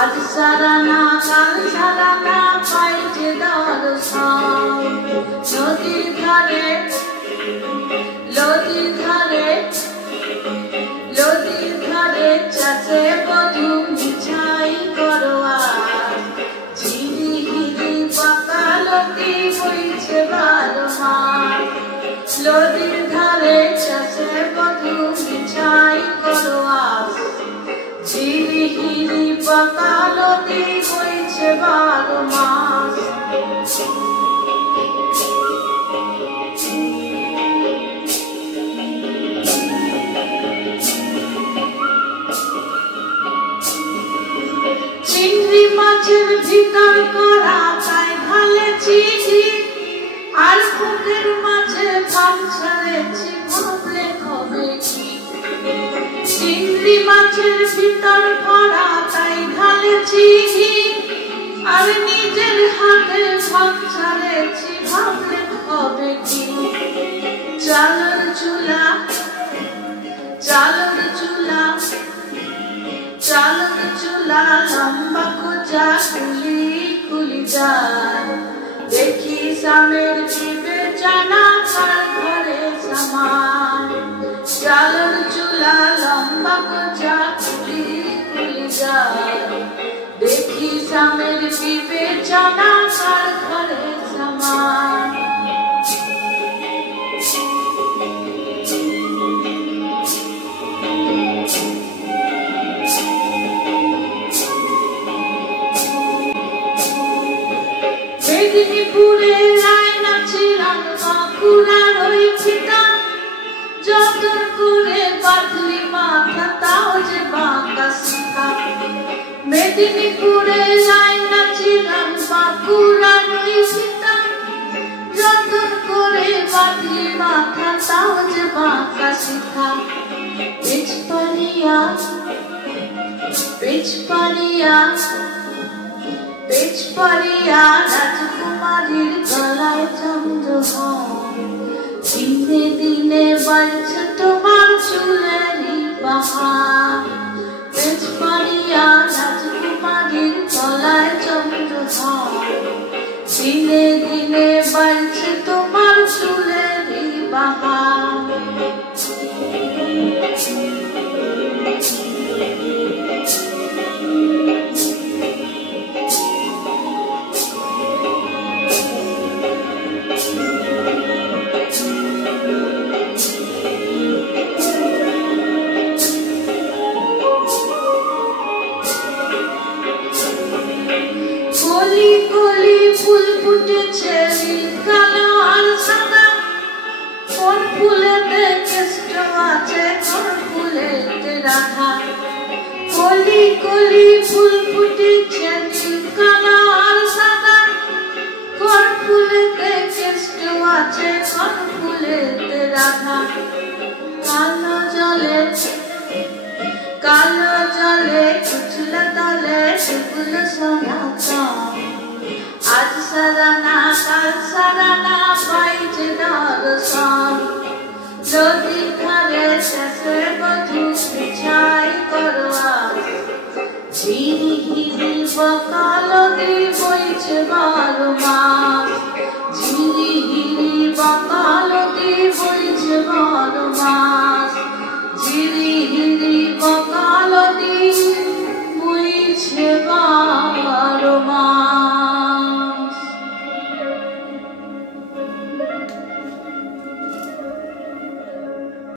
আজ সারা না কাল সারা না পাইছে দর্শন। নদীর ধারে নদীর ধারে নদীর ধারে চাষে বধূ মিছাই করোয়া ঝিরি হিরি বাঁকালতি বইছে 12 মাস। নদীর ধারে চাষে বধূ মিছাই করোয়া ঝিরি হিরি বাঁকালতি বইছে 12 মাস। চিংড়ি মাছের ভিতর করা তাই ঢালে চিঠি, আর বুকের মাঝে ভাব ছাড়েছি ভাবলে হবে কি। চিংড়ি মাছের ভিতর করা তাই ঢালে চিঠি, আর নিজের হাতে ভাব ছাড়েছি ভাবলে হবে কি। চালের চুলা চালের চুলা চালের চুলা লম্বা খোঁজা খুলি খুলি যায়, দেখি স্বামীর বিবেচনা কার ঘরে সমান। চালের চুলা লম্বা খোঁজা খুলি খুলি যায়, দেখি স্বামীর বিবেচনা কার ঘরে সমান। মেদিনীপুরে লাইন ছিলাম বাঁকুড়ার ওই ফিতা, যতন করে বাঁধলি মাথা তাও যে বাঁকা শিখা। মেদিনীপুরে লাইন ছিলাম বাঁকুড়ার ওই ফিতা, যতন করে বাঁধলি মাথা তাও যে বাঁকা শিখা। পেছপাড়িয়া পেছপাড়িয়া পেছপাড়িয়া রাজকুমারীর গলায় চন্দ্রহার, দিনে দিনে বাড়ছে তোমার চুলেরই বাহার। পেছপাড়িয়া রাজকুমারীর গলায় চন্দ্রহার, দিনে দিনে বাড়ছে তোমার চুলেরই বাহার। কলি কলি ফুল ফুটেছে কালো আর সাদা, কোন ফুলেতে কেষ্ট আছে কোন ফুলেতে রাধা। কলি কলি ফুল ফুটেছে কালো আর সাদা, কোন ফুলেতে কেষ্ট আছে কোন ফুলেতে রাধা। কালো জলে কালো জলে কুচলা তলে সেগুলো সনাতন, আজ সারা না কাল সারা না পাইছে দর্শন। নদীর ধারে শেষে বধূ মিছাই করোয়া ঝিরি হিরি বাঁকালতি বইছে 12 মাস।